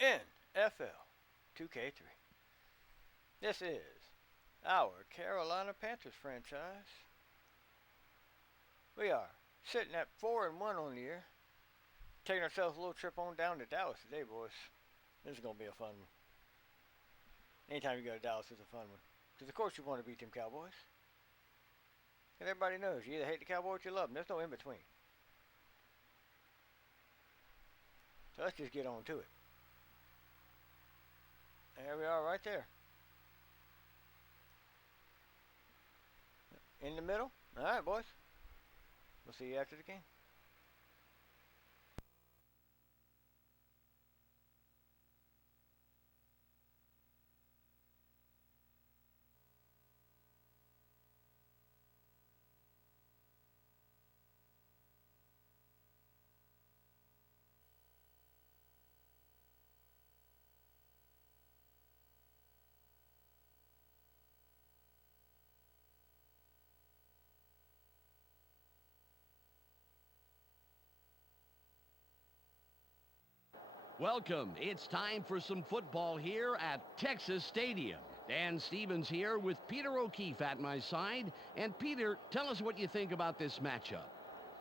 NFL 2K3. This is our Carolina Panthers franchise. We are sitting at 4-1 on the year. Taking ourselves a little trip on down to Dallas today, boys. This is going to be a fun one. Anytime you go to Dallas, it's a fun one. Because of course you want to beat them Cowboys. And everybody knows you either hate the Cowboys or you love them. There's no in between. So let's just get on to it. There we are right there. In the middle. Alright, boys. We'll see you after the game. Welcome. It's time for some football here at Texas Stadium. Dan Stevens here with Peter O'Keefe at my side. And Peter, tell us what you think about this matchup.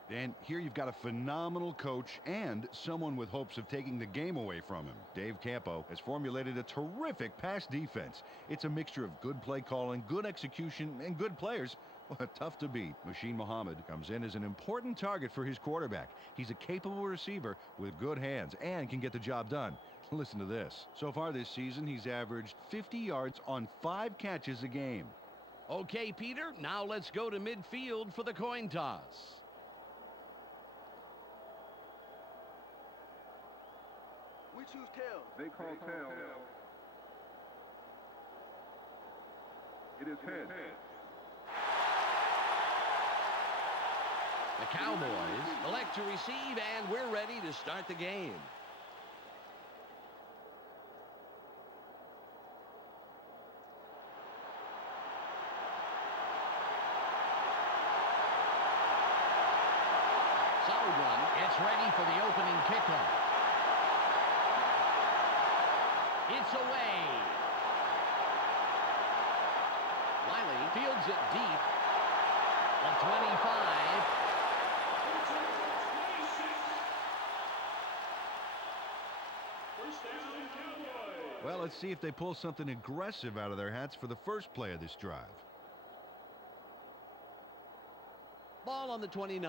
Dan, here you've got a phenomenal coach and someone with hopes of taking the game away from him. Dave Campo has formulated a terrific pass defense. It's a mixture of good play calling, good execution, and good players. Well, tough to beat. Machine Muhammad comes in as an important target for his quarterback. He's a capable receiver with good hands and can get the job done. Listen to this. So far this season, he's averaged 50 yards on 5 catches a game. Okay, Peter, now let's go to midfield for the coin toss. We choose tails. They call tails. It is heads. The Cowboys elect to receive, and we're ready to start the game. Solid run. It's ready for the opening kickoff. It's away. Wiley fields it deep. The 25. Well, let's see if they pull something aggressive out of their hats for the first play of this drive. Ball on the 29.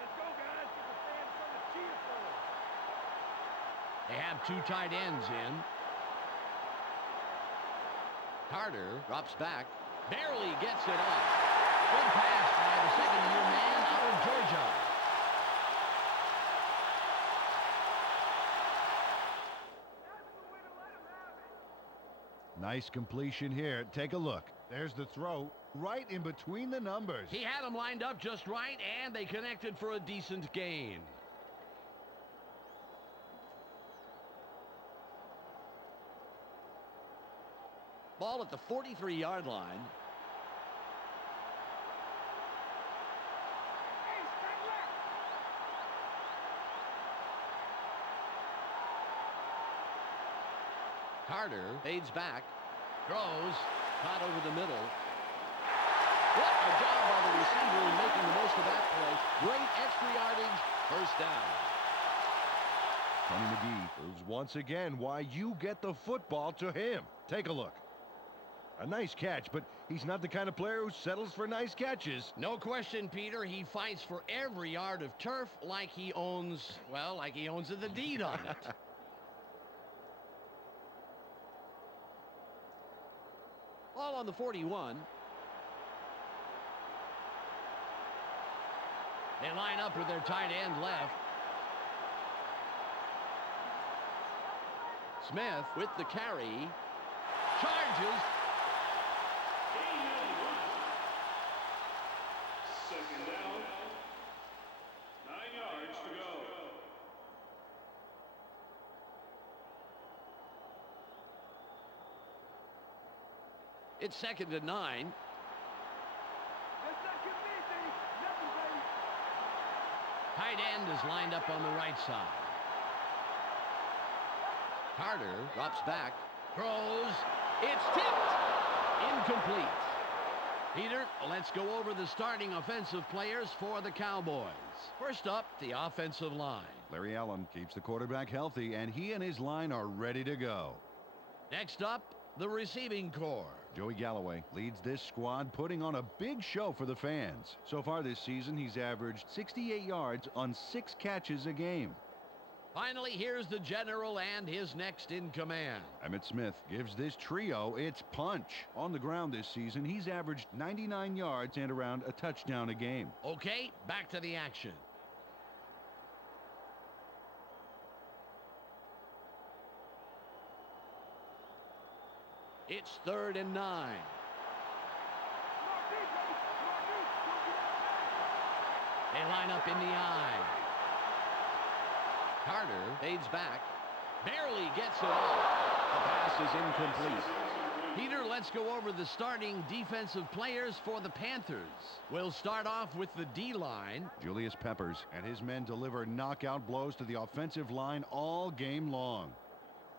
Let's go, guys. Get the fans something to cheer for. They have 2 tight ends in. Carter drops back. Barely gets it off. Good pass by the second-year man out of Georgia. Nice completion here. Take a look. There's the throw right in between the numbers. He had them lined up just right, and they connected for a decent gain. Ball at the 43-yard line. Carter fades back, throws, caught over the middle. What a job by the receiver in making the most of that play. Great extra yardage, first down. Tony McGee proves once again why you get the football to him. Take a look. A nice catch, but he's not the kind of player who settles for nice catches. No question, Peter. He fights for every yard of turf like he owns, well, like he owns the deed on it. Ball on the 41. They line up with their tight end left. Smith with the carry. Charges. Second down. 9 yards to go. It's 2nd and 9. That's not convincing. Nothing, baby. Tight end is lined up on the right side. Carter drops back, throws, it's tipped, incomplete. Peter, let's go over the starting offensive players for the Cowboys. First up, the offensive line. Larry Allen keeps the quarterback healthy, and he and his line are ready to go. Next up, the receiving corps. Joey Galloway leads this squad, putting on a big show for the fans. So far this season, he's averaged 68 yards on 6 catches a game. Finally, here's the general and his next in command. Emmitt Smith gives this trio its punch. On the ground this season, he's averaged 99 yards and around a touchdown a game. Okay, back to the action. It's 3rd and 9. They line up in the I. Carter fades back, barely gets it off. The pass is incomplete. Peter, let's go over the starting defensive players for the Panthers. We'll start off with the D-line. Julius Peppers and his men deliver knockout blows to the offensive line all game long.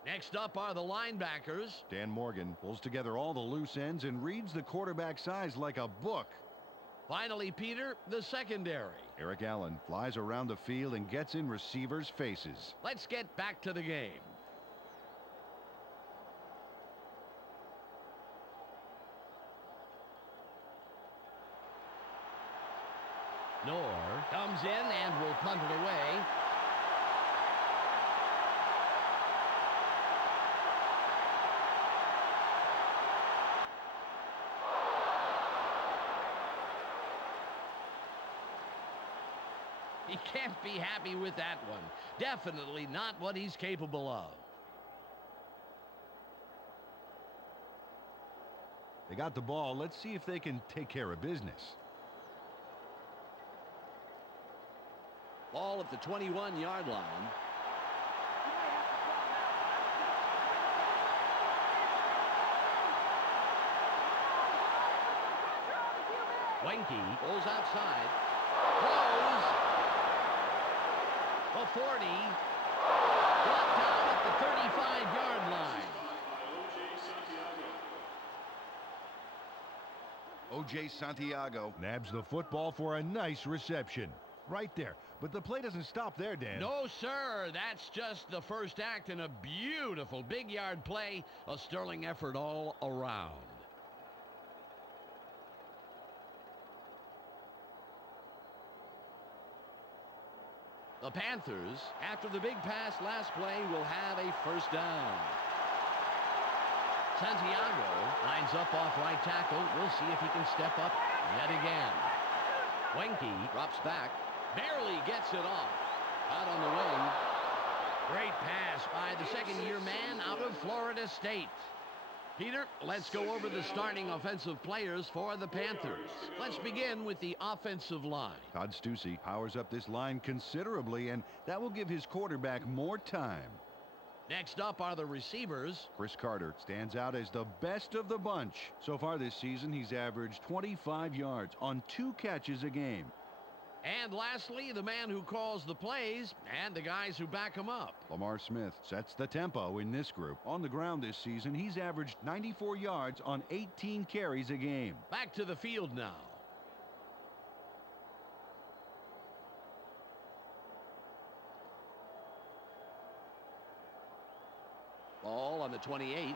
Next up are the linebackers. Dan Morgan pulls together all the loose ends and reads the quarterback's eyes like a book. Finally, Peter, the secondary. Eric Allen flies around the field and gets in receivers' faces. Let's get back to the game. Knorr comes in and will punt it away. He can't be happy with that one. Definitely not what he's capable of. They got the ball. Let's see if they can take care of business. Ball at the 21-yard line. Wenke pulls outside. Throws. The 40. Brought down at the 35-yard line. O.J. Santiago nabs the football for a nice reception. Right there. But the play doesn't stop there, Dan. No, sir. That's just the first act in a beautiful big yard play. A sterling effort all around. The Panthers, after the big pass last play, will have a first down. Santiago lines up off right tackle. We'll see if he can step up yet again. Wenke drops back, barely gets it off. Out on the wing. Great pass by the second-year man out of Florida State. Peter, let's go over the starting offensive players for the Panthers. Let's begin with the offensive line. Todd Stussy powers up this line considerably, and that will give his quarterback more time. Next up are the receivers. Chris Carter stands out as the best of the bunch. So far this season, he's averaged 25 yards on 2 catches a game. And lastly, the man who calls the plays and the guys who back him up. Lamar Smith sets the tempo in this group. On the ground this season, he's averaged 94 yards on 18 carries a game. Back to the field now. Ball on the 28.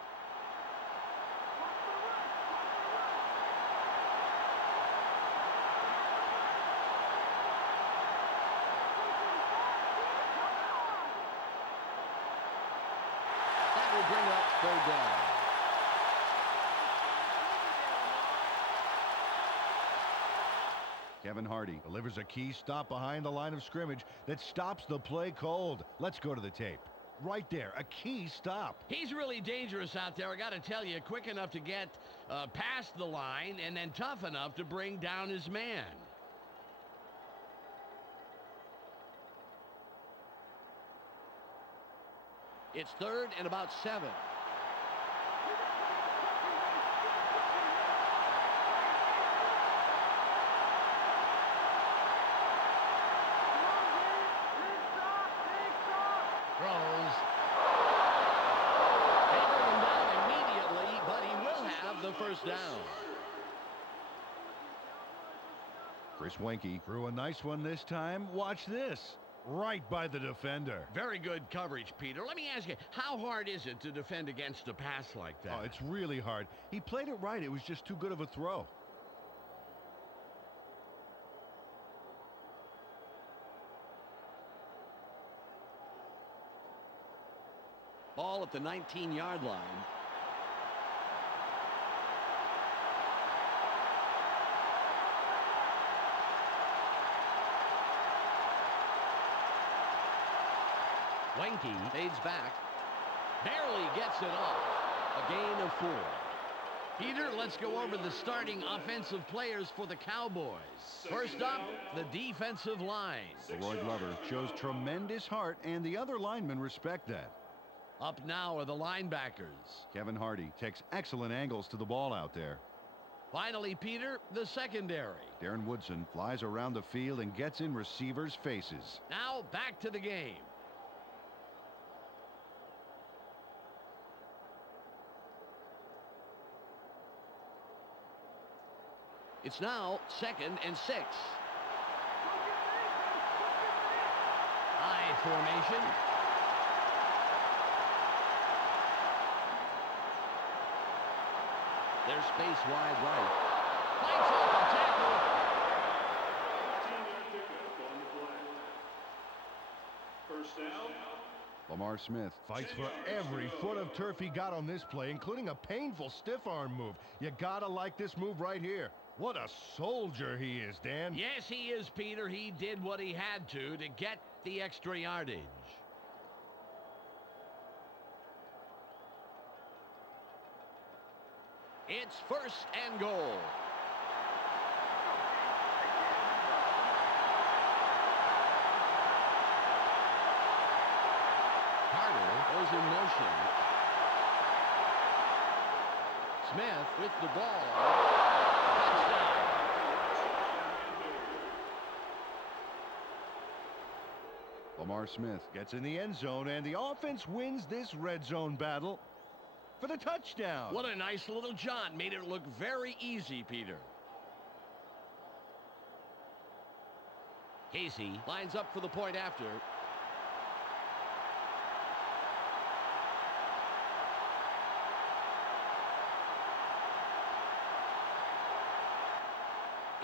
That will bring up 3rd down. Kevin Hardy delivers a key stop behind the line of scrimmage that stops the play cold. Let's go to the tape. Right there, a key stop. He's really dangerous out there, I got to tell you. Quick enough to get past the line and then tough enough to bring down his man. It's 3rd and about 7. first down. Chris Wenke threw a nice one this time. Watch this. Right by the defender. Very good coverage, Peter. Let me ask you, how hard is it to defend against a pass like that? Oh, it's really hard. He played it right. It was just too good of a throw. Ball at the 19-yard line. Wenke fades back. Barely gets it off. A gain of 4. Peter, let's go over the starting offensive players for the Cowboys. First up, the defensive line. Roy Glover shows tremendous heart, and the other linemen respect that. Up now are the linebackers. Kevin Hardy takes excellent angles to the ball out there. Finally, Peter, the secondary. Darren Woodson flies around the field and gets in receivers' faces. Now back to the game. It's now 2nd and 6. High formation. There's space wide right. Fights off a tackle. 15-yard pickup on the play. First down. Lamar Smith Fights for every foot of turf he got on this play, including a painful stiff arm move. You gotta like this move right here. What a soldier he is, Dan. Yes, he is, Peter. He did what he had to get the extra yardage. It's 1st and goal. Carter goes in motion. Smith with the ball. Touchdown. Lamar Smith gets in the end zone, and the offense wins this red zone battle for the touchdown. What a nice little jaunt. Made it look very easy, Peter. Casey lines up for the point after.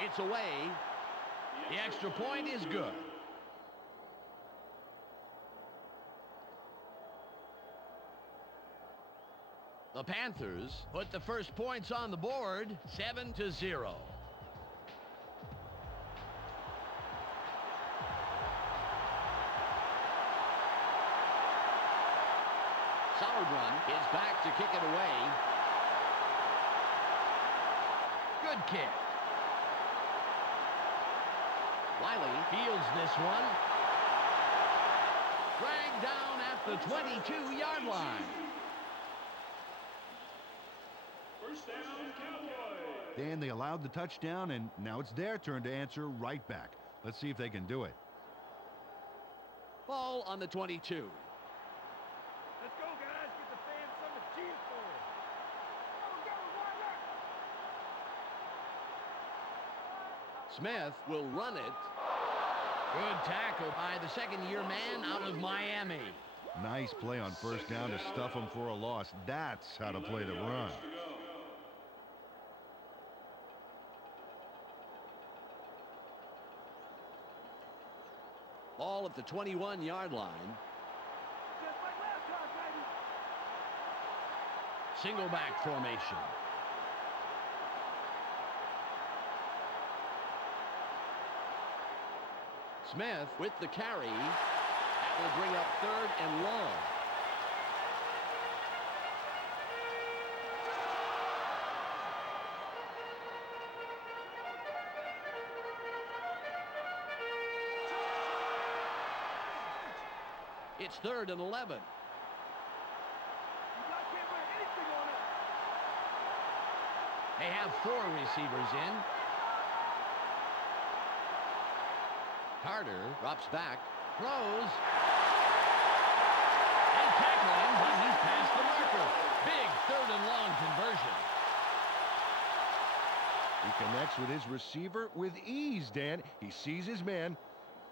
It's away. The extra point is good. The Panthers put the first points on the board, 7-0. Sauerbrunn is back to kick it away. Good kick. Wiley fields this one. Dragged down at the 22-yard line. First down, Cowboys. Dan, they allowed the touchdown, and now it's their turn to answer right back. Let's see if they can do it. Ball on the 22. Let's go, guys. Get the fans something to cheer for. Go, Wilder! Smith will run it. Good tackle by the second-year man out of Miami. Nice play on first down to stuff them for a loss. That's how to play the run. Ball at the 21-yard line. Just like last time, baby. Single back formation. Smith with the carry. That will bring up 3rd and long. It's 3rd and 11. You guys can't wear anything on us. They have 4 receivers in. Carter drops back, throws. They tackle him, but he's past the marker. Big 3rd and long conversion. He connects with his receiver with ease, Dan. He sees his man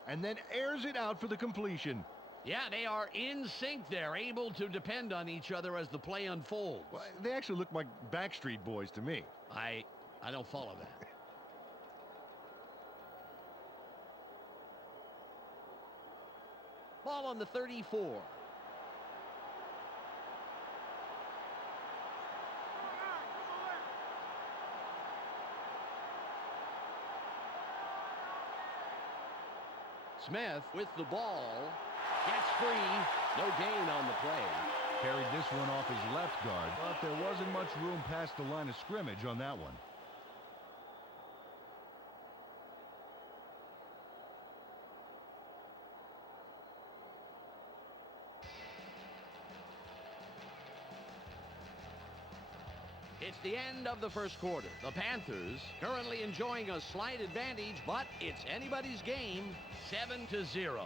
and then airs it out for the completion. Yeah, they are in sync there, able to depend on each other as the play unfolds. Well, they actually look like Backstreet Boys to me. I don't follow that. Ball on the 34. Smith with the ball. Gets free. No gain on the play. Carried this one off his left guard, but there wasn't much room past the line of scrimmage on that one. It's the end of the first quarter. The Panthers currently enjoying a slight advantage, but it's anybody's game, 7-0.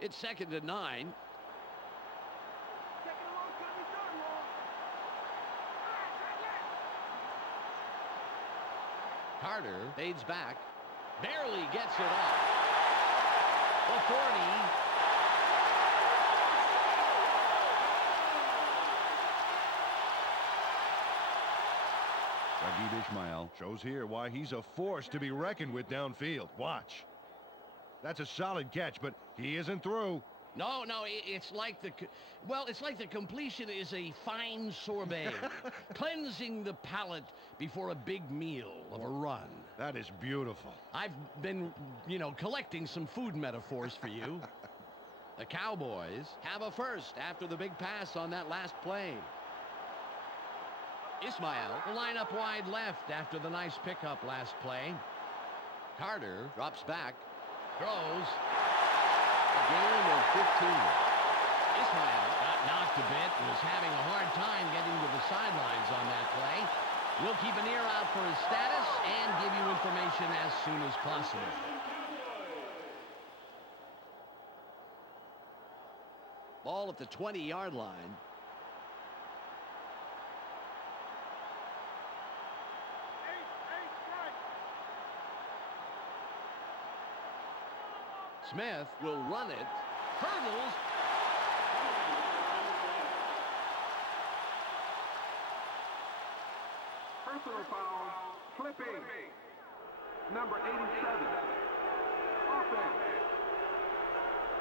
It's 2nd and 9. Carter fades back. Barely gets it off. The 40. Raghib Ismail Shows here why he's a force to be reckoned with downfield. Watch. That's a solid catch, but he isn't through. No, it's like it's like the completion is a fine sorbet, cleansing the palate before a big meal of a run. That is beautiful. I've been, collecting some food metaphors for you. The Cowboys have a first after the big pass on that last play. Ismail will line up wide left after the nice pickup last play. Carter drops back, throws. A gain of 15. Ismail got knocked a bit and was having a hard time getting to the sidelines on that play. We'll keep an ear out for his status and give you information as soon as possible. Ball at the 20-yard line. Smith will run it. Hurdles. Personal foul, clipping. Number 87. Offense.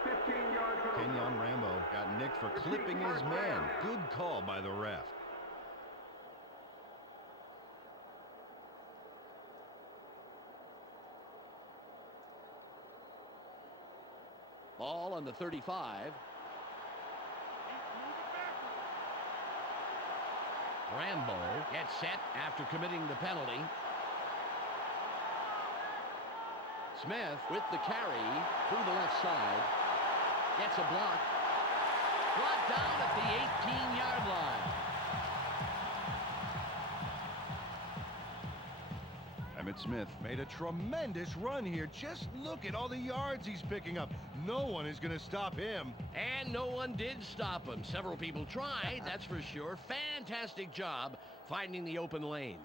15-yard penalty. Kenyon Rambo got nicked for clipping his man. Good call by the ref. Ball on the 35. Rambo gets set after committing the penalty. Smith with the carry through the left side. Gets a block. Brought down at the 18-yard line. Emmitt Smith Made a tremendous run here. Just look at all the yards he's picking up. No one is going to stop him. And no one did stop him. Several people tried, that's for sure. Fantastic job finding the open lanes.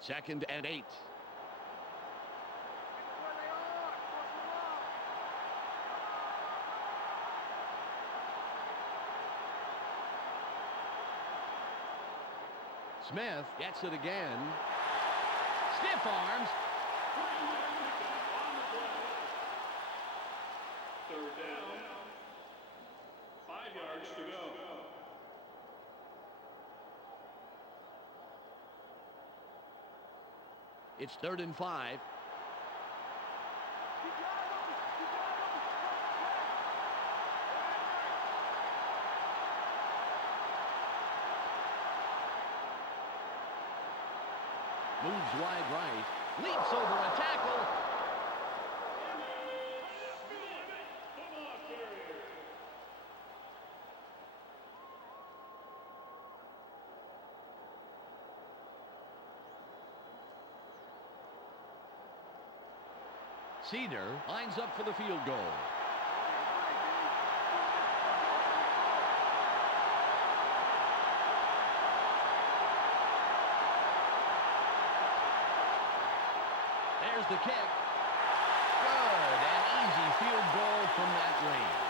Second and 8. Smith gets it again. Stiff arms. Third down. 5 yards to go. It's 3rd and 5. Moves wide right. Leaps over a tackle. Cedar lines up for the field goal. There's the kick. Good. An easy field goal from that range.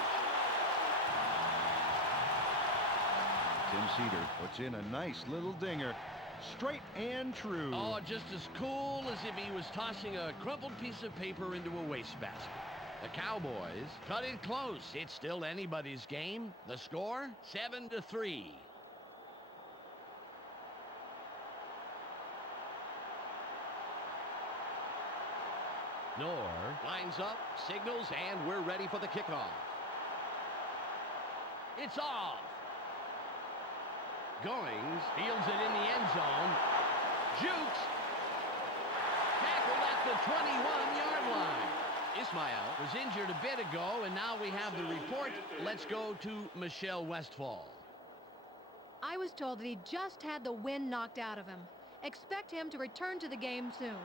Tim Cedar puts in a nice little dinger. Straight and true. Oh, just as cool as if he was tossing a crumpled piece of paper into a wastebasket. The Cowboys cut it close. It's still anybody's game. The score, 7-3. Knorr lines up, signals, and we're ready for the kickoff. It's off. Goings fields it in the end zone. Jukes. Tackled at the 21-yard line. Ismail was injured a bit ago, and now we have the report. Let's go to Michelle Westfall. I was told that he just had the wind knocked out of him. Expect him to return to the game soon.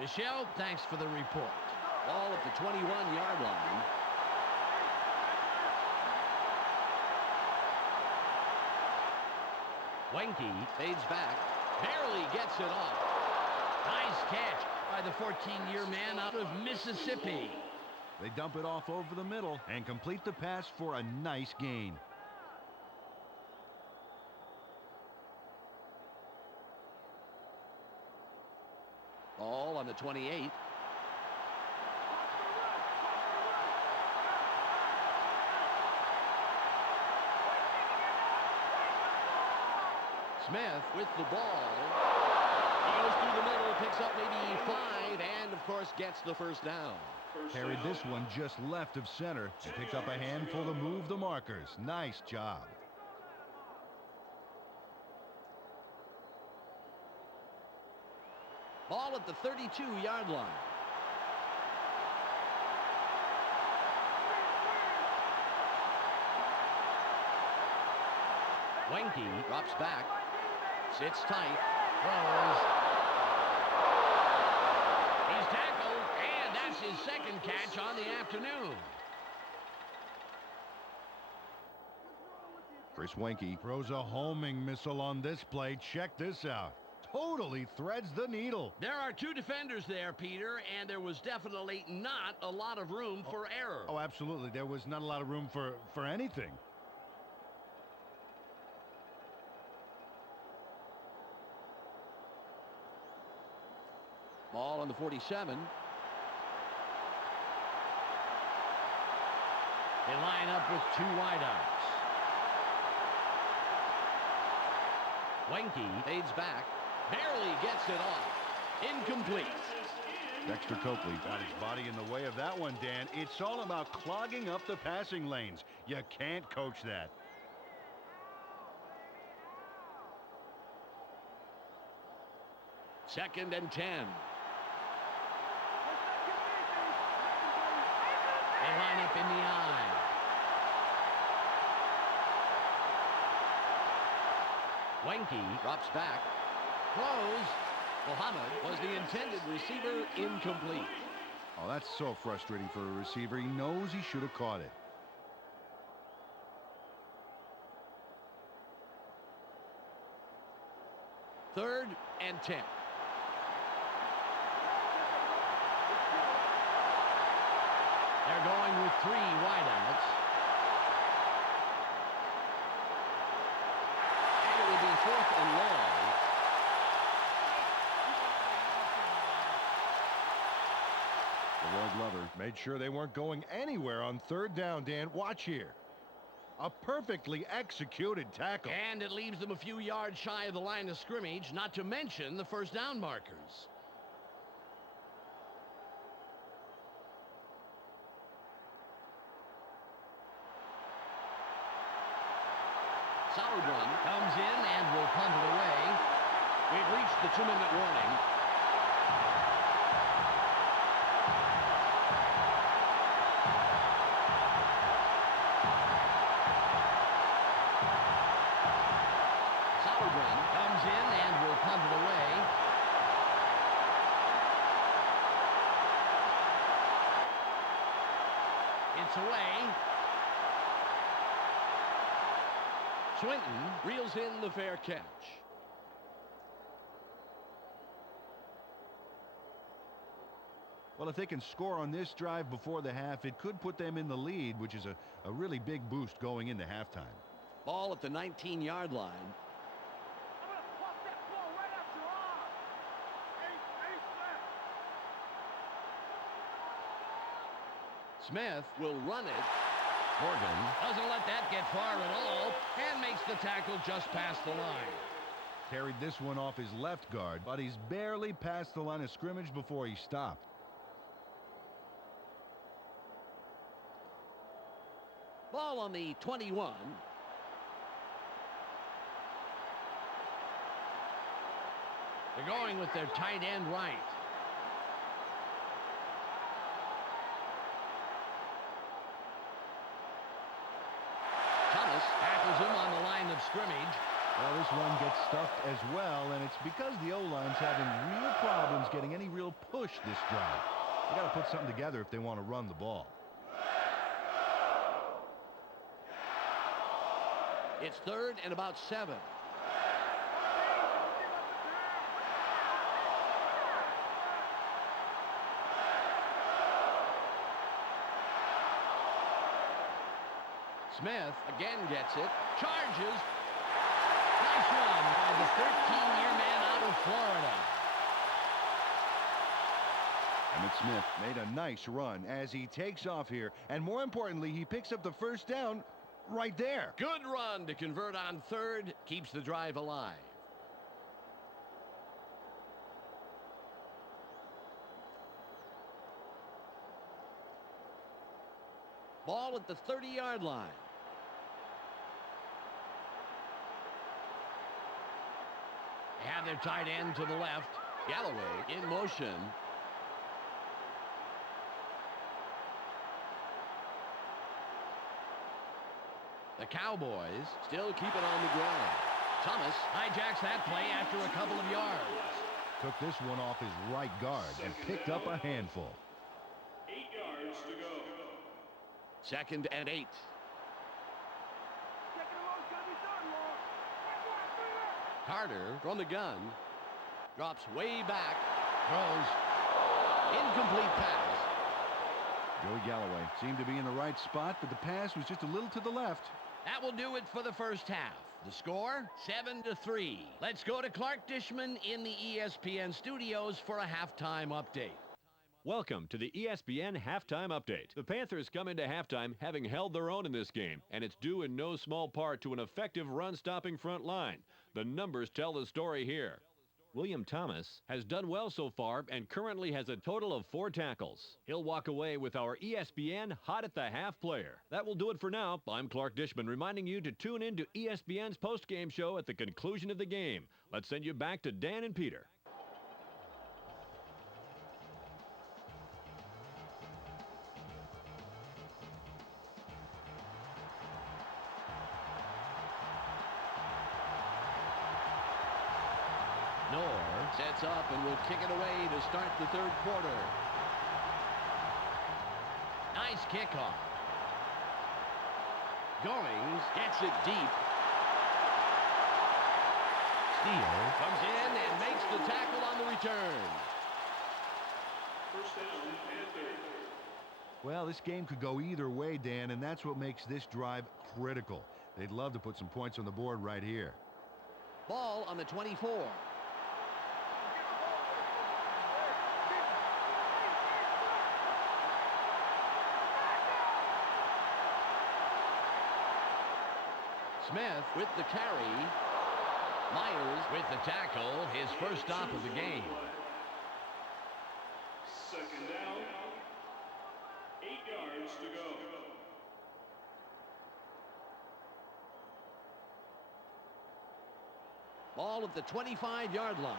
Michelle, thanks for the report. Ball at the 21-yard line. Wenke fades back, barely gets it off. Nice catch by the 14-year man out of Mississippi. They dump it off over the middle and complete the pass for a nice gain. Ball on the 28. Smith with the ball. He goes through the middle, picks up maybe 5, and of course gets the first down. Carried this one just left of center and picked up a handful to move the markers. Nice job. Ball at the 32-yard line. Wenke drops back, sits tight, throws. He's tackled, and that's his second catch on the afternoon. Chris Wenke throws a homing missile on this play. Check this out. Totally threads the needle. There are 2 defenders there, Peter, and there was definitely not a lot of room for error. Oh, absolutely. There was not a lot of room for anything. Ball on the 47. They line up with 2 wideouts. Wenke fades back, barely gets it off. Incomplete. Dexter Copley got his body in the way of that one, Dan. It's all about clogging up the passing lanes. You can't coach that. Second and 10. They line up in the eye. Wenke drops back, throws. Muhammad was the intended receiver, incomplete. Oh, that's so frustrating for a receiver. He knows he should have caught it. Third and 10. They're going with 3 wideouts. And it will be 4th and long. The Roy Glover Made sure they weren't going anywhere on 3rd down, Dan. Watch here. A perfectly executed tackle. And it leaves them a few yards shy of the line of scrimmage, not to mention the first down markers. Sauerbrunn comes in and will punt it away. We've reached the 2-minute warning. Sauerbrunn comes in and will punt it away. gets away. Swinton reels in the fair catch. Well, if they can score on this drive before the half, it could put them in the lead, which is a really big boost going into halftime. Ball at the 19-yard line. I'm going to pop that ball right out your arm. Eight left. Smith will run it. Morgan doesn't let that get far at all and makes the tackle just past the line. Carried this one off his left guard, but he's barely past the line of scrimmage before he stopped. Ball on the 21. They're going with their tight end right. Thomas tackles him on the line of scrimmage. Well, this one gets stuffed as well, and it's because the O-line's having real problems getting any real push this drive. They got to put something together if they want to run the ball. It's 3rd and about 7. Smith again gets it. Charges. Nice run by the 13-year man out of Florida. Emmitt Smith made a nice run as he takes off here, and more importantly, he picks up the first down right there. Good run to convert on 3rd. Keeps the drive alive. Ball at the 30-yard line. They have their tight end to the left. Galloway in motion. The Cowboys still keep it on the ground. Thomas hijacks that play after a couple of yards. Took this one off his right guard and picked up a handful. 8 yards to go. 2nd and 8. Carter from the gun. Drops way back. Throws. Incomplete pass. Joey Galloway seemed to be in the right spot, but the pass was just a little to the left. That will do it for the first half. The score, 7-3. Let's go to Clark Dishman in the ESPN studios for a halftime update. Welcome to the ESPN Halftime Update. The Panthers come into halftime having held their own in this game, and it's due in no small part to an effective run-stopping front line. The numbers tell the story here. William Thomas has done well so far and currently has a total of 4 tackles. He'll walk away with our ESPN Hot at the Half player. That will do it for now. I'm Clark Dishman reminding you to tune in to ESPN's post-game show at the conclusion of the game. Let's send you back to Dan and Peter. Sets up and will kick it away to start the 3rd quarter. Nice kickoff. Goings gets it deep. Steele comes in and makes the tackle on the return. First down, Panthers. Well, this game could go either way, Dan, and that's what makes this drive critical. They'd love to put some points on the board right here. Ball on the 24. Smith with the carry. Myers with the tackle, his first stop of the game. 2nd down, 8 yards to go. Ball at the 25-yard line.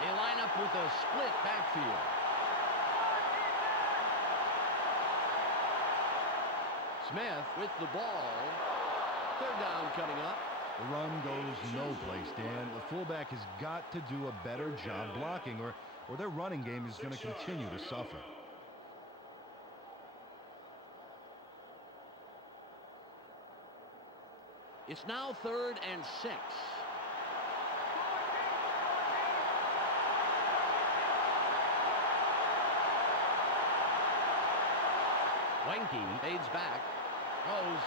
They line up with a split backfield. Smith with the ball. 3rd down coming up. The run goes no place, Dan. The fullback has got to do a better job blocking, or their running game is going to continue to suffer. It's now 3rd and 6. Wenke fades back. Throws.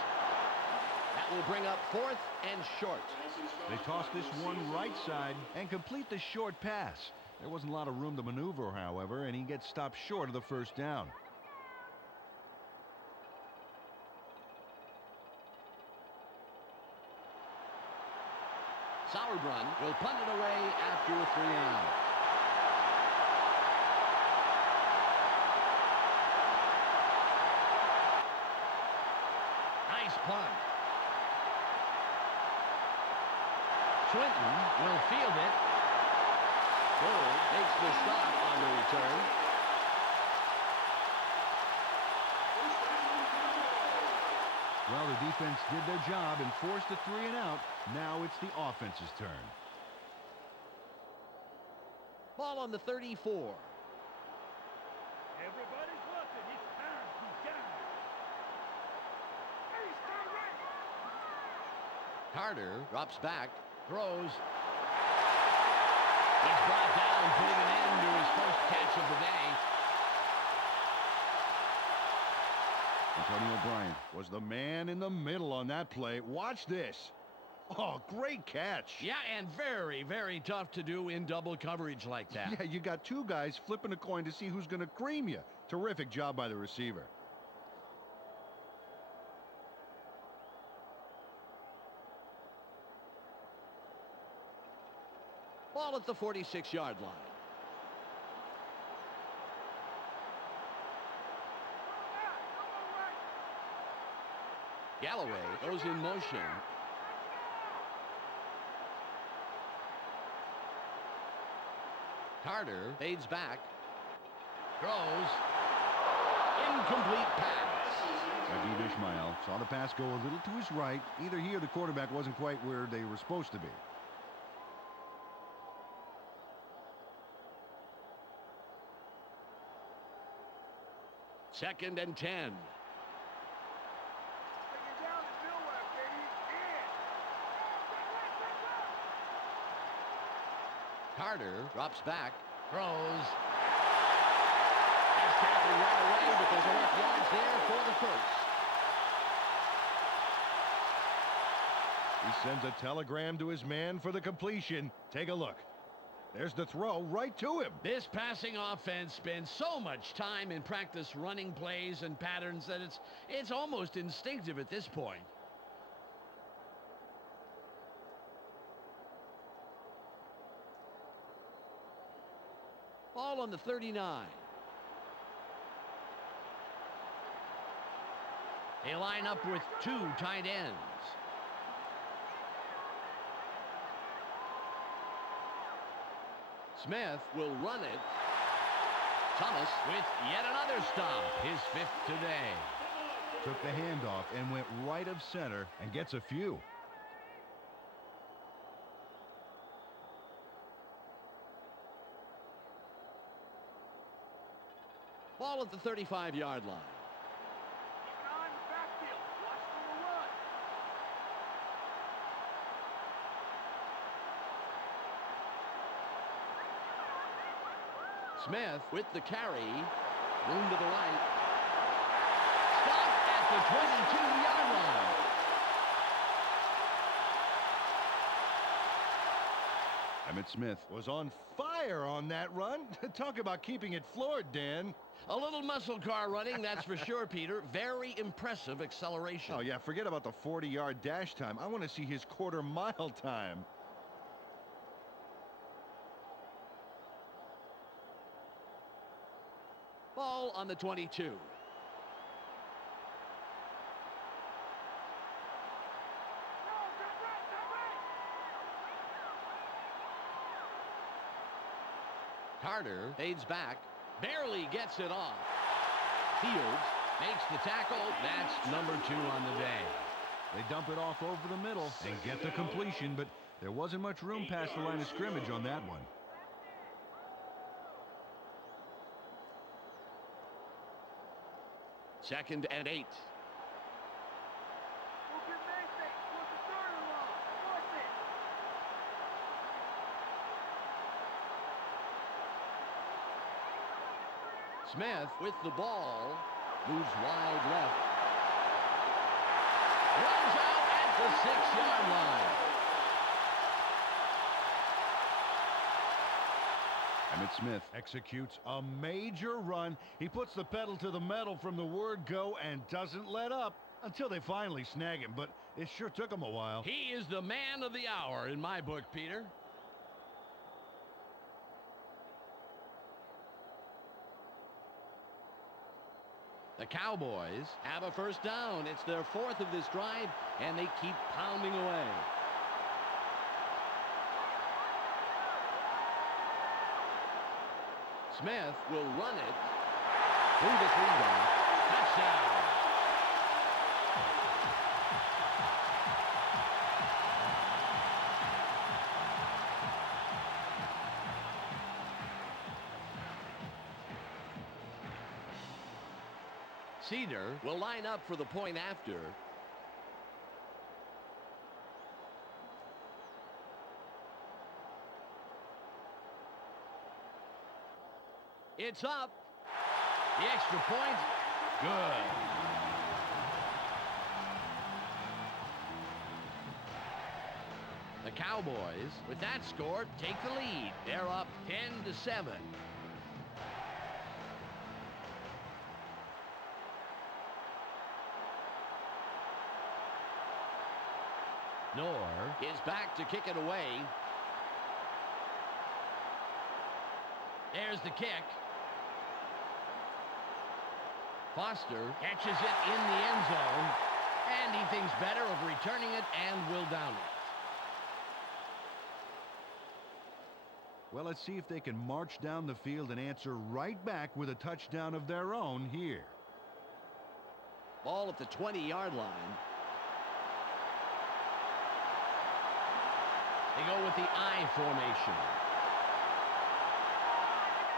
That will bring up 4th and short. They toss this one right side and complete the short pass. There wasn't a lot of room to maneuver, however, and he gets stopped short of the first down. Sauerbrunn will punt it away after a 3-and-out. Nice punt. Swinton will field it. Bull takes the stop on the return. Well, the defense did their job and forced a 3-and-out. Now it's the offense's turn. Ball on the 34. Everybody's looking. It's time to go. Carter drops back, throws. He's brought down, putting an end to his first catch of the day. Antonio Bryant was the man in the middle on that play. Watch this. Oh, great catch. Yeah, and very, very tough to do in double coverage like that. Yeah, you got two guys flipping a coin to see who's going to cream you. Terrific job by the receiver. Ball at the 46-yard line. Galloway goes in motion. Carter fades back. Throws. Incomplete pass. Rajiv Ishmael saw the pass go a little to his right. Either he or the quarterback wasn't quite where they were supposed to be. Second and 10. Carter drops back, throws. He's tackled right away, but there's enough yards there for the first. He sends a telegram to his man for the completion. Take a look. There's the throw right to him. This passing offense spends so much time in practice running plays and patterns that it's almost instinctive at this point. Ball on the 39. They line up with two tight ends. Smith will run it. Thomas with yet another stop, his 5th today. Took the handoff and went right of center and gets a few. Ball at the 35-yard line. Smith with the carry. Room to the right. Stopped at the 22-yard line. Emmitt Smith Was on fire on that run. Talk about keeping it floored, Dan. A little muscle car running, that's for sure, Peter. Very impressive acceleration. Oh, yeah, forget about the 40-yard dash time. I want to see his quarter-mile time. Ball on the 22. Carter fades back, barely gets it off. Fields makes the tackle. That's number 2 on the day. They dump it off over the middle and get the completion, but there wasn't much room past the line of scrimmage on that one. Second and 8. Smith with the ball. Moves wide left. Runs out at the 6-yard line. Emmett Smith Executes a major run. He puts the pedal to the metal from the word go and doesn't let up until they finally snag him, but it sure took him a while. He is the man of the hour in my book, Peter. The Cowboys have a first down. It's their 4th of this drive, and they keep pounding away. Smith will run it through the 3-down. Touchdown. Cedar will line up for the point after. It's up. The extra point. Good. The Cowboys, with that score, take the lead. They're up 10-7. Knorr is back to kick it away. There's the kick. Foster catches it in the end zone, and he thinks better of returning it and will down it. Well, let's see if they can march down the field and answer right back with a touchdown of their own here. Ball at the 20-yard line. They go with the I formation.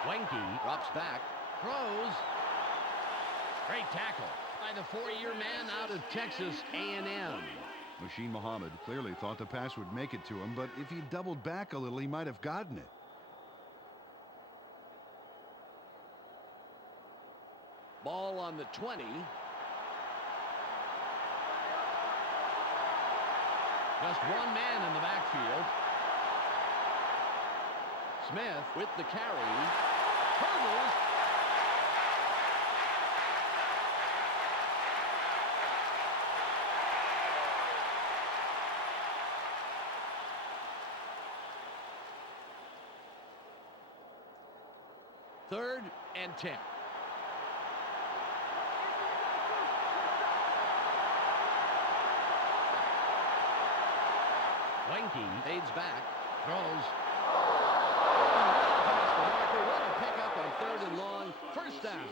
Wenke drops back, throws. Great tackle by the 4-year man out of Texas A&M. Machine Muhammad clearly thought the pass would make it to him, but if he doubled back a little, he might have gotten it. Ball on the 20. Just one man in the backfield. Smith with the carry. Hurdles. Third and 10. Wenke fades back, throws. Past the marker. What a pickup on 3rd and long. First down.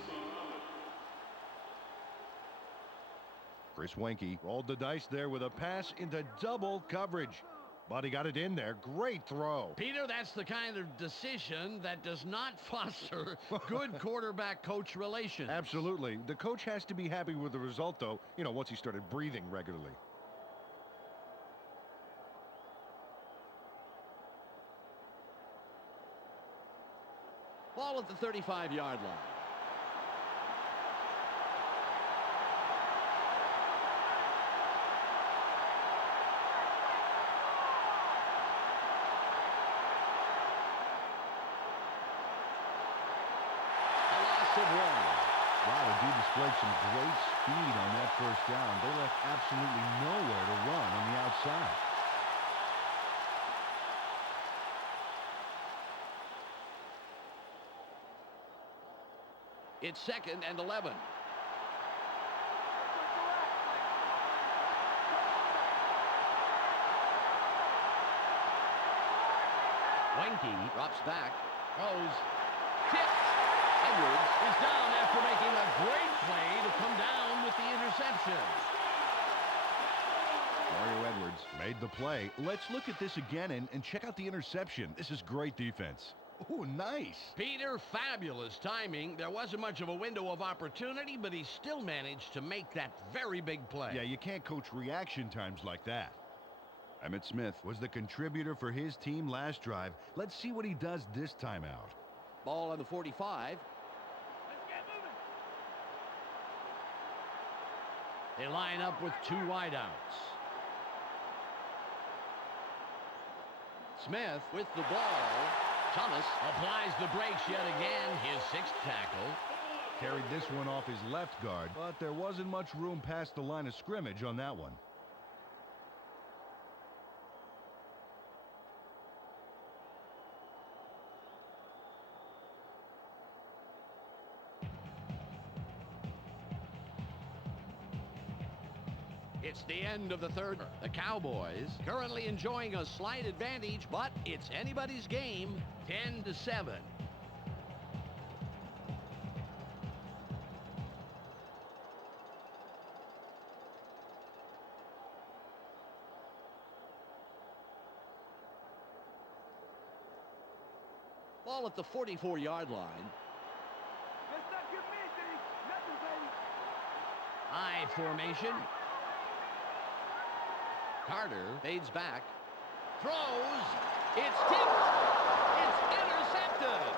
Chris Wenke rolled the dice there with a pass into double coverage. But he got it in there. Great throw. Peter, that's the kind of decision that does not foster good quarterback-coach relations. Absolutely. The coach has to be happy with the result, though, once he started breathing regularly. Ball at the 35-yard line. A loss of 1. Wow, the D displayed some great speed on that first down. They left absolutely nowhere to run on the outside. It's 2nd and 11. Wenke drops back, throws, tipped. Edwards is down after making a great play to come down with the interception. Mario Edwards made the play. Let's look at this again and check out the interception. This is great defense. Oh, nice. Peter, fabulous timing. There wasn't much of a window of opportunity, but he still managed to make that very big play. Yeah, you can't coach reaction times like that. Emmett Smith was the contributor for his team last drive. Let's see what he does this time out. Ball on the 45. Let's get They line up with 2 wideouts. Smith with the ball. Thomas applies the brakes yet again, his 6th tackle. Carried this one off his left guard, but there wasn't much room past the line of scrimmage on that one. It's the end of the third. The Cowboys currently enjoying a slight advantage, but it's anybody's game, 10-7. Ball at the 44-yard line. Let's not get busy. Nothing, baby. I formation. Carter fades back. Throws. It's tipped. It's intercepted.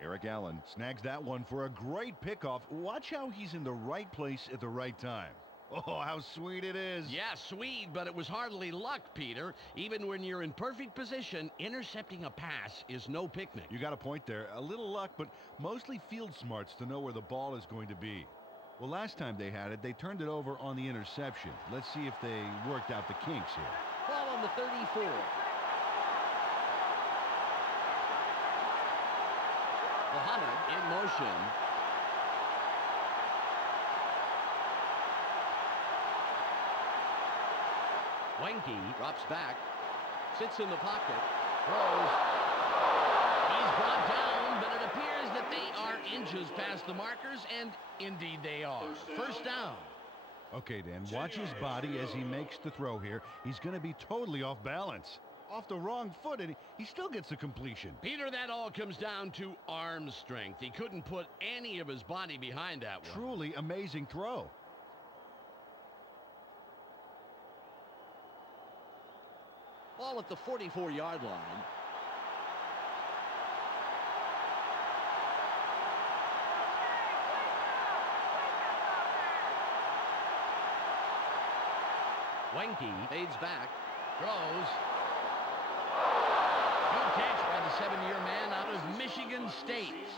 Eric Allen snags that one for a great pickoff. Watch how he's in the right place at the right time. Oh, how sweet it is. Yeah, sweet, but it was hardly luck, Peter. Even when you're in perfect position, intercepting a pass is no picnic. You got a point there. A little luck, but mostly field smarts to know where the ball is going to be. Well, last time they had it, they turned it over on the interception. Let's see if they worked out the kinks here. Ball on the 34. Muhammad in motion. Wenke drops back, sits in the pocket, throws. He's brought down, but it appears that they are inches past the markers, and indeed they are. First down. Okay, Dan, watch his body as he makes the throw here. He's going to be totally off balance. Off the wrong foot, and he still gets the completion. Peter, that all comes down to arm strength. He couldn't put any of his body behind that one. Truly amazing throw. Ball at the 44-yard line. Wenke fades back, throws. Good catch by the 7-year man out of Michigan State.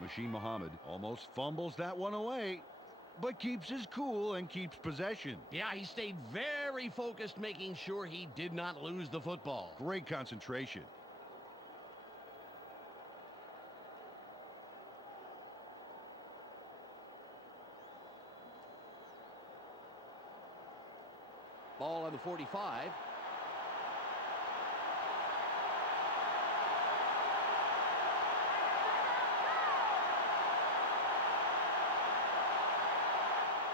Machine Muhammad almost fumbles that one away, but keeps his cool and keeps possession. Yeah, he stayed very focused, making sure he did not lose the football. Great concentration. Ball on the 45.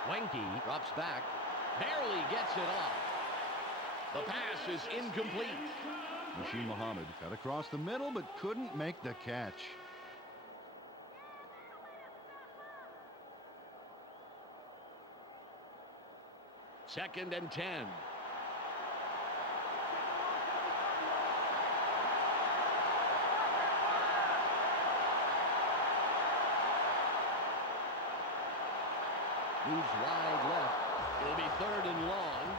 Wenke drops back, barely gets it off. The pass is incomplete. Machine Muhammad got across the middle, but couldn't make the catch. Second and 10. Moves wide left. It'll be third and long.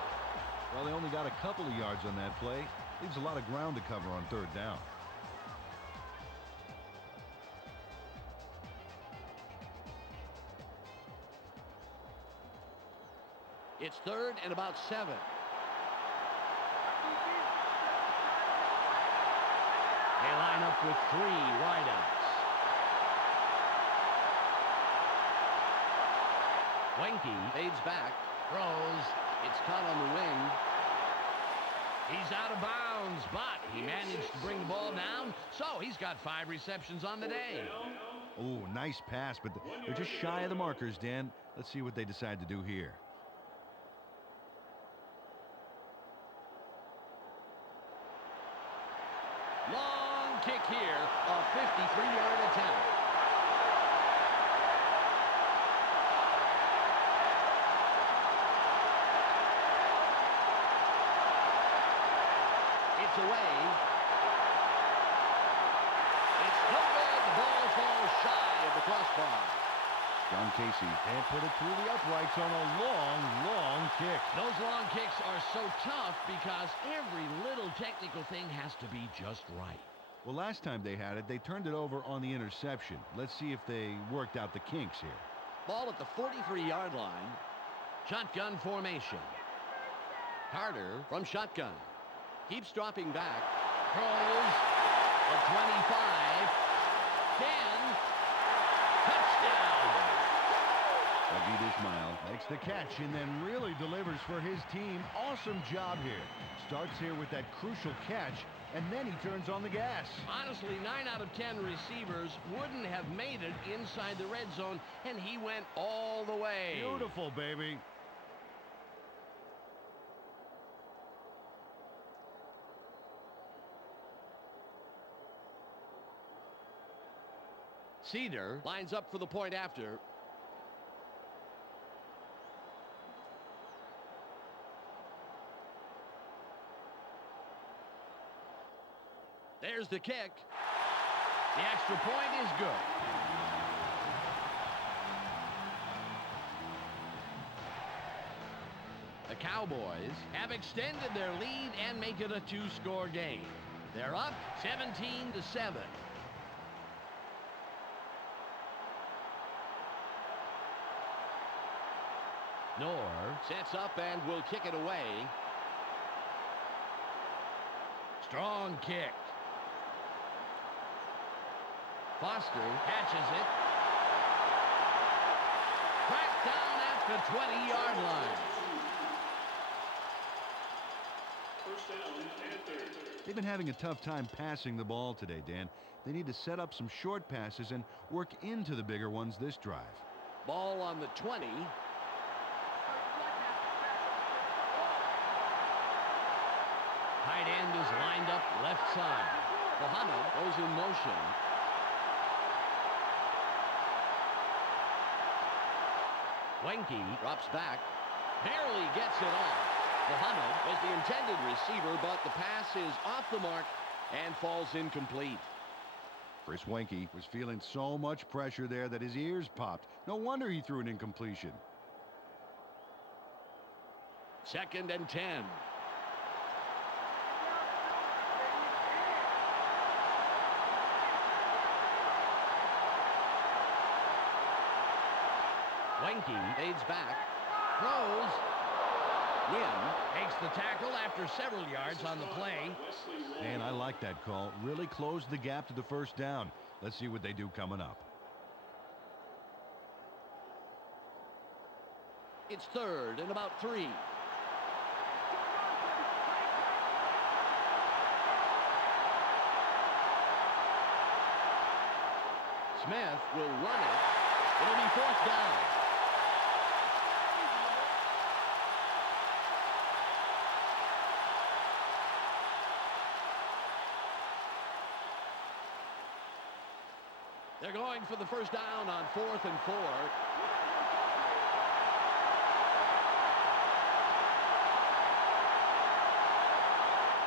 Well, they only got a couple of yards on that play. Leaves a lot of ground to cover on third down. It's third and about 7. They line up with 3 wideouts. Wenke fades back, throws. It's caught on the wing. He's out of bounds, but he managed to bring the ball down, so he's got 5 receptions on the day. Oh, nice pass, but they're just shy of the markers, Dan. Let's see what they decide to do here. Long kick here, a 53-yard attempt. It's away. John Casey. And put it through the uprights on a long, long kick. Those long kicks are so tough because every little technical thing has to be just right. Well, last time they had it, they turned it over on the interception. Let's see if they worked out the kinks here. Ball at the 43-yard line. Shotgun formation. Carter from shotgun. Keeps dropping back. Throws. The 25. 10. Touchdown. David Ishmael Makes the catch and then really delivers for his team. Awesome job here. Starts here with that crucial catch, and then he turns on the gas. Honestly, 9 out of 10 receivers wouldn't have made it inside the red zone, and he went all the way. Beautiful, baby. Cedar lines up for the point after. There's the kick. The extra point is good. The Cowboys have extended their lead and make it a 2-score game. They're up 17-7. Knorr sets up and will kick it away. Strong kick. Foster catches it. Cracked down at the 20-yard line. First down, Panthers. They've been having a tough time passing the ball today, Dan. They need to set up some short passes and work into the bigger ones this drive. Ball on the 20. Tight end is lined up left side. Muhammad goes in motion. Wenke drops back. Barely gets it off. Muhammad was the intended receiver, but the pass is off the mark and falls incomplete. Chris Wenke was feeling so much pressure there that his ears popped. No wonder he threw an incompletion. 2nd and 10. Wenke fades back, throws. Wynn takes the tackle after several yards on the play. And I like that call. Really closed the gap to the first down. Let's see what they do coming up. It's 3rd and about 3. Smith will run it. It'll be 4th down. They're going for the first down on 4th and 4.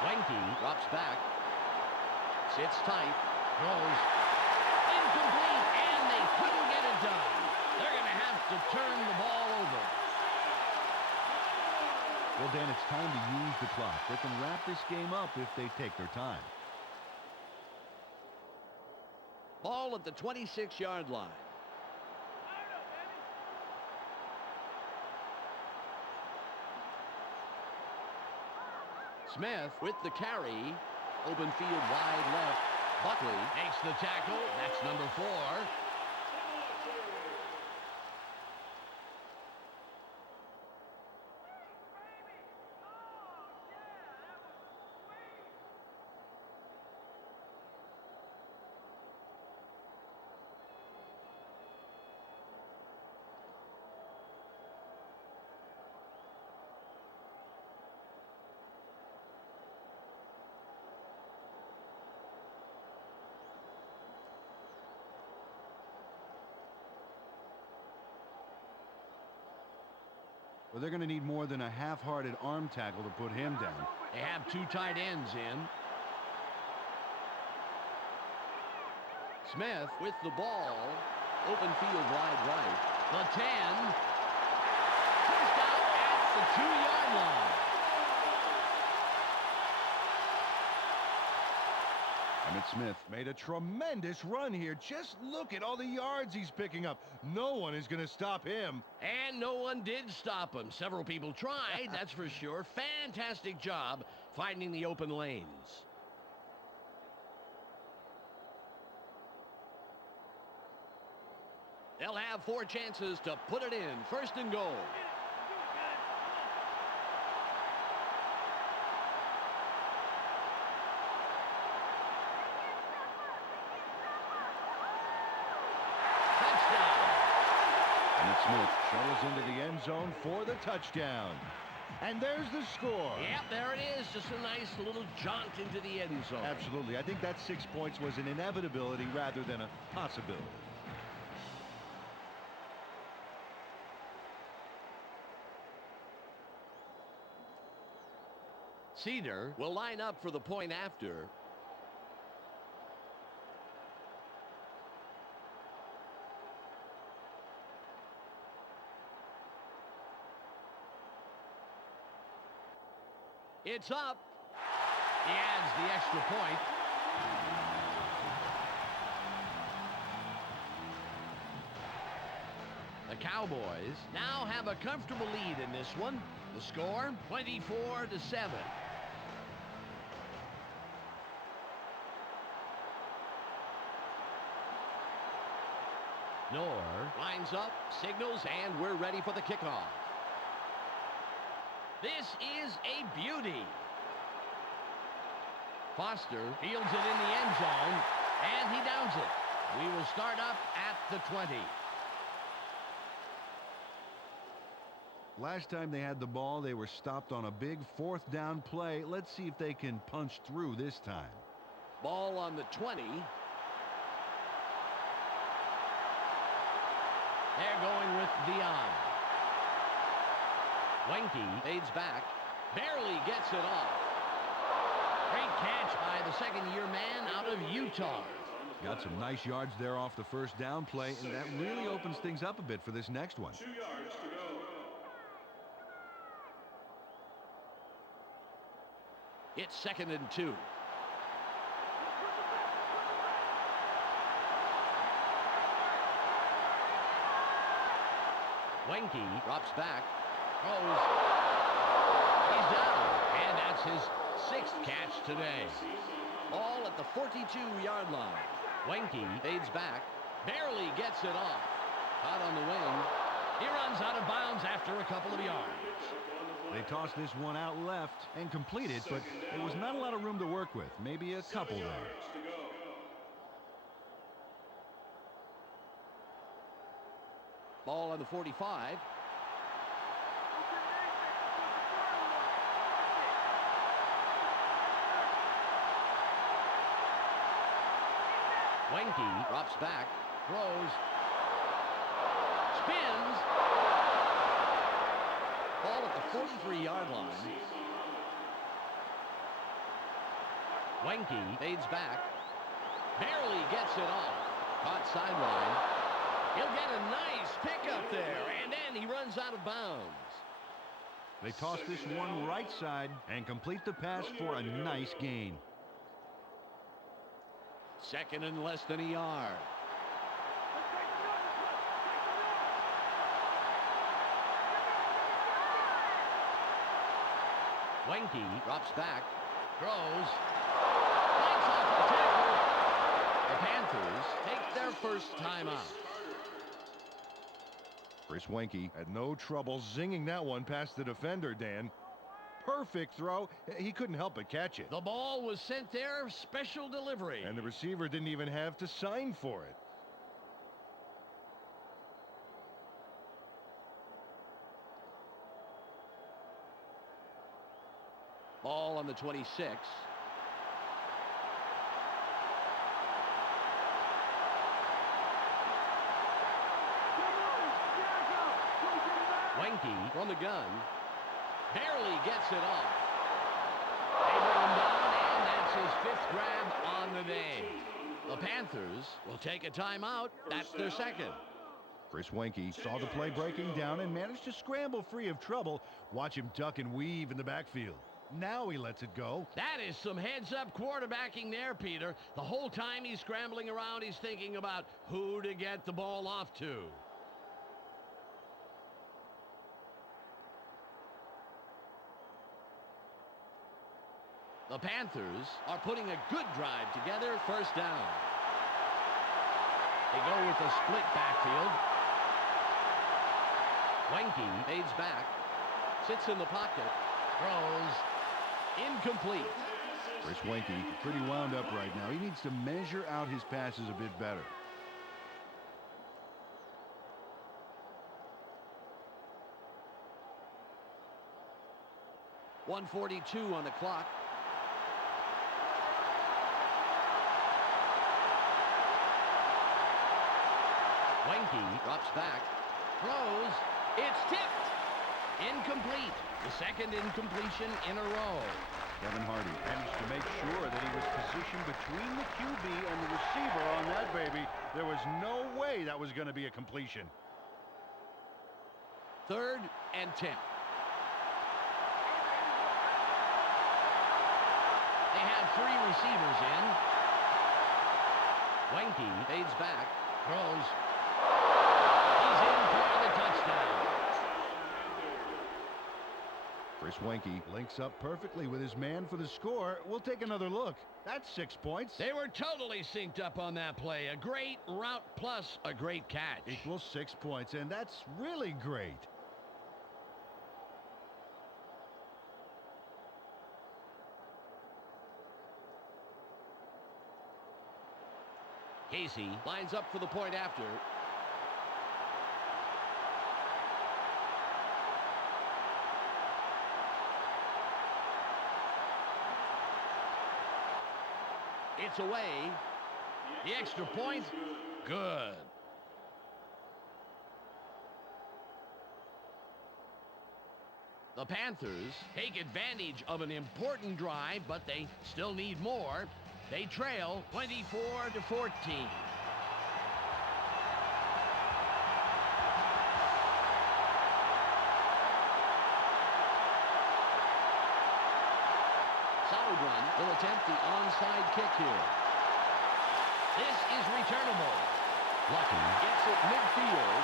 Wenke drops back. Sits tight. Throws. Incomplete. And they couldn't get it done. They're going to have to turn the ball over. Well, Dan, it's time to use the clock. They can wrap this game up if they take their time. Ball at the 26-yard line. Smith with the carry. Open field wide left. Buckley makes the tackle. That's number 4. Well, they're going to need more than a half-hearted arm tackle to put him down. They have 2 tight ends in. Smith with the ball. Open field wide right. The 10. First out at the 2-yard line. Emmitt Smith made a tremendous run here. Just look at all the yards he's picking up. No one is going to stop him. And no one did stop him. Several people tried, that's for sure. Fantastic job finding the open lanes. They'll have 4 chances to put it in. First and goal. Smith shuttles into the end zone for the touchdown. And there's the score. Yep, there it is. Just a nice little jaunt into the end zone. Absolutely. I think that 6 points was an inevitability rather than a possibility. Cedar will line up for the point after. It's up. He adds the extra point. The Cowboys now have a comfortable lead in this one. The score, 24-7. Knorr lines up, signals, and we're ready for the kickoff. This is a beauty. Foster fields it in the end zone, and he downs it. We will start up at the 20. Last time they had the ball, they were stopped on a big 4th down play. Let's see if they can punch through this time. Ball on the 20. They're going with Dion. Wenke fades back, barely gets it off. Great catch by the second-year man out of Utah. Got some nice yards there off the 1st down play, and that really opens things up a bit for this next one. 2 yards to go. It's 2nd and 2. Wenke drops back. Throws. He's down. And that's his 6th catch today. All at the 42-yard line. Wenke fades back. Barely gets it off. Out on the wing. He runs out of bounds after a couple of yards. They tossed this one out left and complete it, but there was not a lot of room to work with. Maybe a couple there. Ball on the 45. Wenke drops back, throws, spins. Ball at the 43-yard line. Wenke fades back, barely gets it off. Caught sideline. He'll get a nice pickup there, and then he runs out of bounds. They toss this one right side and complete the pass for a nice gain. 2nd and less than a yard. Wenke drops back, throws, lights off the tackle. The Panthers take their first timeout. Chris Wenke had no trouble zinging that one past the defender, Dan. Perfect throw. He couldn't help but catch it. The ball was sent there, special delivery. And the receiver didn't even have to sign for it. Ball on the 26. Wenke from the gun. Barely gets it off. They bring him down, and that's his 5th grab on the day. The Panthers will take a timeout. That's their second. Chris Wenke saw the play breaking down and managed to scramble free of trouble. Watch him duck and weave in the backfield. Now he lets it go. That is some heads-up quarterbacking there, Peter. The whole time he's scrambling around, he's thinking about who to get the ball off to. The Panthers are putting a good drive together. First down. They go with a split backfield. Wenke fades back, sits in the pocket, throws, incomplete. Chris Wenke pretty wound up right now. He needs to measure out his passes a bit better. .142 on the clock. Wenke drops back, throws, it's tipped, incomplete. The second incompletion in a row. Kevin Hardy managed to make sure that he was positioned between the QB and the receiver on that baby. There was no way that was going to be a completion. 3rd and 10. They have 3 receivers in. Wenke fades back, throws. He's in for the touchdown. Chris Wenke links up perfectly with his man for the score. We'll take another look. That's 6 points. They were totally synced up on that play. A great route plus a great catch. Equals 6 points, and that's really great. Casey lines up for the point after. It's away. The extra point, good. The Panthers take advantage of an important drive, but they still need more. They trail 24-14. Sauerbrunn will attempt the onside kick here. This is returnable. Lucky gets it midfield.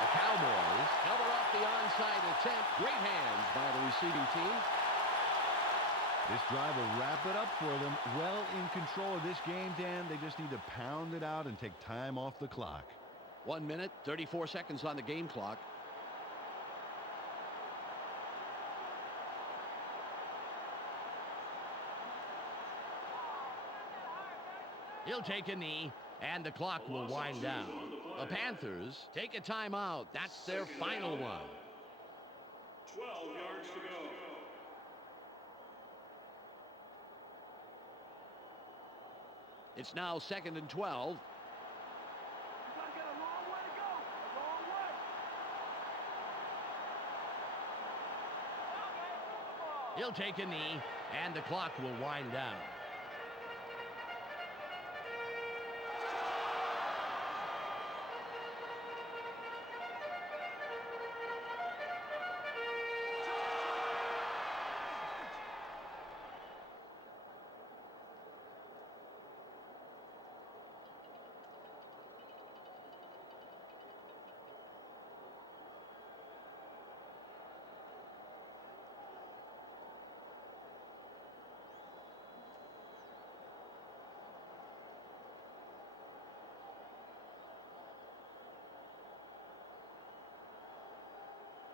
The Cowboys cover up the onside attempt. Great hands by the receiving team. This drive will wrap it up for them. Well in control of this game, Dan. They just need to pound it out and take time off the clock. 1 minute, 34 seconds on the game clock. He'll take a knee, and the clock will wind down. The Panthers take a timeout. That's their final one. 12 yards to go. It's now 2nd and 12. He'll take a knee, and the clock will wind down.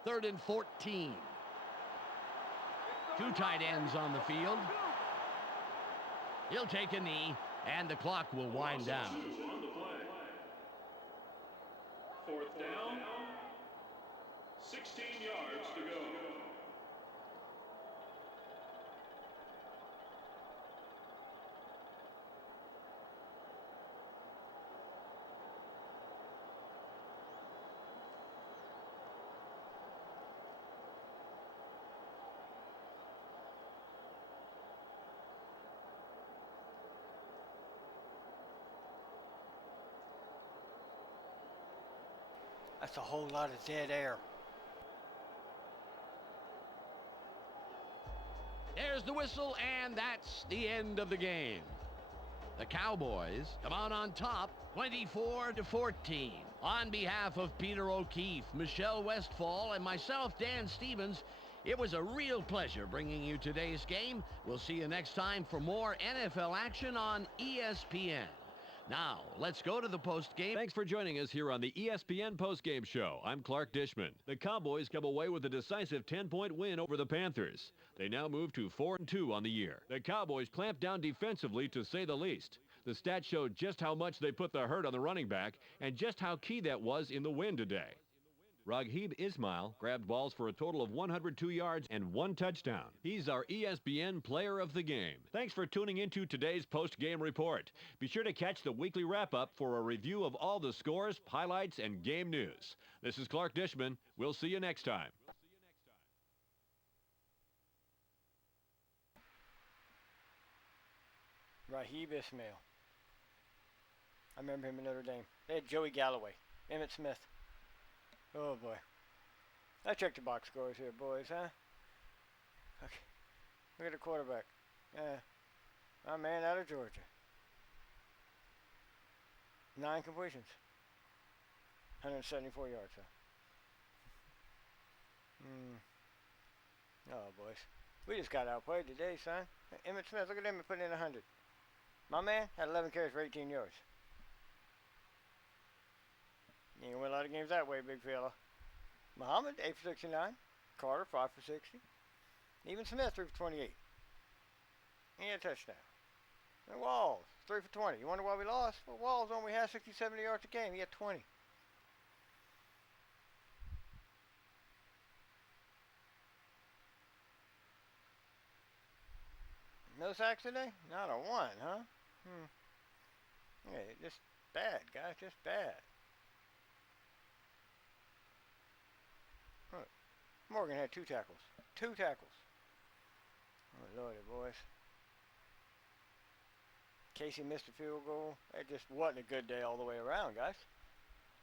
Third and 14. 2 tight ends on the field. He'll take a knee, and the clock will wind down. On the play. 4th down. 16 yards to go. That's a whole lot of dead air. There's the whistle, and that's the end of the game. The Cowboys come out on top, 24-14. On behalf of Peter O'Keefe, Michelle Westfall, and myself, Dan Stevens, it was a real pleasure bringing you today's game. We'll see you next time for more NFL action on ESPN. Now, let's go to the postgame. Thanks for joining us here on the ESPN postgame show. I'm Clark Dishman. The Cowboys come away with a decisive 10-point win over the Panthers. They now move to 4-2 on the year. The Cowboys clamped down defensively, to say the least. The stats showed just how much they put the hurt on the running back and just how key that was in the win today. Raghib Ismail grabbed balls for a total of 102 yards and 1 touchdown. He's our ESPN Player of the Game. Thanks for tuning into today's post-game report. Be sure to catch the weekly wrap-up for a review of all the scores, highlights, and game news. This is Clark Dishman. We'll see you next time. Raghib Ismail. I remember him in Notre Dame. They had Joey Galloway, Emmitt Smith. Oh boy. I checked the box scores here, boys, huh? Okay. Look at the quarterback. My man out of Georgia. 9 completions. 174 yards, huh? Oh, boys. We just got outplayed today, son. Emmitt Smith, look at him putting in 100. My man had 11 carries for 18 yards. You can win a lot of games that way, big fella. Muhammad, 8 for 69. Carter, 5 for 60. Even Smith, 3 for 28. And a touchdown. And Walls, 3 for 20. You wonder why we lost? Well, Walls only had 60, 70 yards a game. He had 20. No sacks today? Not a one, huh? Yeah, just bad, guys. Just bad. Morgan had 2 tackles. 2 tackles. Oh, lordy, boys. Casey missed a field goal. It just wasn't a good day all the way around, guys.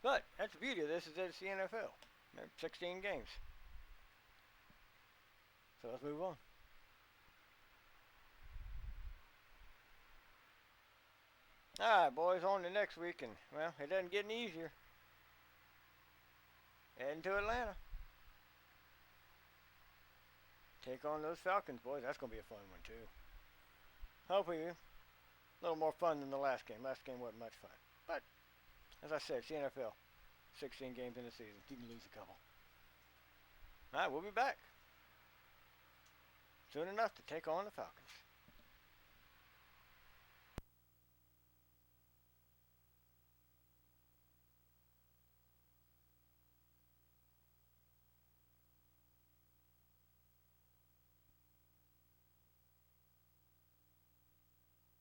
But that's the beauty of this, is that it's the NFL. 16 games. So let's move on. Alright, boys, on to next week. And, well, it doesn't get any easier. Heading to Atlanta. Take on those Falcons, boys. That's going to be a fun one, too. Hopefully, a little more fun than the last game. Last game wasn't much fun. But, as I said, it's the NFL. 16 games in the season. You can lose a couple. All right, we'll be back soon enough to take on the Falcons.